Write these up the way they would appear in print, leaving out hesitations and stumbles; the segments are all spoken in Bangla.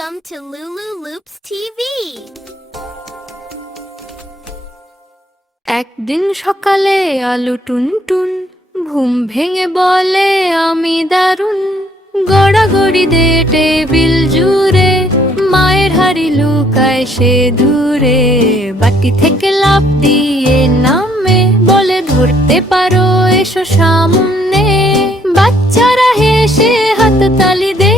Welcome to Lulu Loops TV. একদিন সকালে আলু টুনটুন ঘুম ভেঙে বলে আমি দারুণ, গড়াগড়ি দে টেবিল জুড়ে, মায়ের হাড়ি লুকায় সে দূরে। বাটি থেকে লাফ দিয়ে নামে, বলে ধরতে পারো এসো সামনে। বাচ্চারা হেসে হাততালি দে,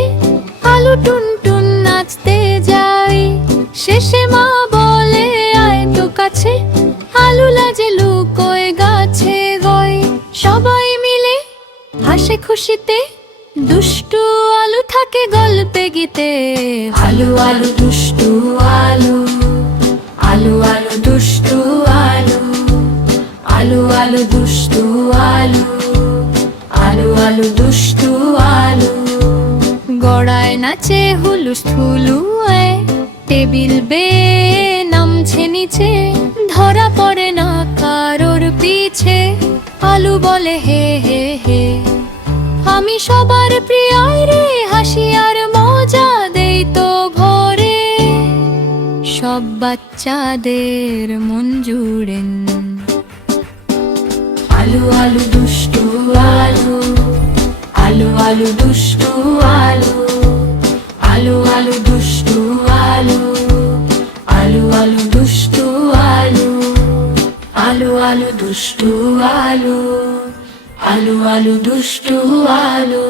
আলু টুনটুন নাচতে যায়। শেষে মা বলে আয় তো কাছে, আলু লাজে লুকোয় গাছে গয়। সবাই মিলে হাসে খুশিতে, দুষ্টু আলু থাকে গল্পে গীতে। আলু আলু দুষ্টু আলু, আলু আলু দুষ্টু আলু, আলু আলু দুষ্টু আলু, আলু আলু দুষ্টু আলু। গড়ায় নাচে হুলুস থুলুয়ে, টেবিল বেয়ে নামছে নিচে। ধরা পড়ে না কারোর পিছে, আলু বলে হে হে হে। আমি সবার প্রিয় রে, হাসি আর মজা দেই তো ভরে। সব বাচ্চাদের মন জুড়েন। আলু আলু দুষ্টু আলু, আলু আলু দুষ্টু আলু, আলু আলু দুষ্টু আলু, আলু আলু দুষ্টু আলু, আলু আলু দুষ্টু আলু, আলু আলু দুষ্টু আলু।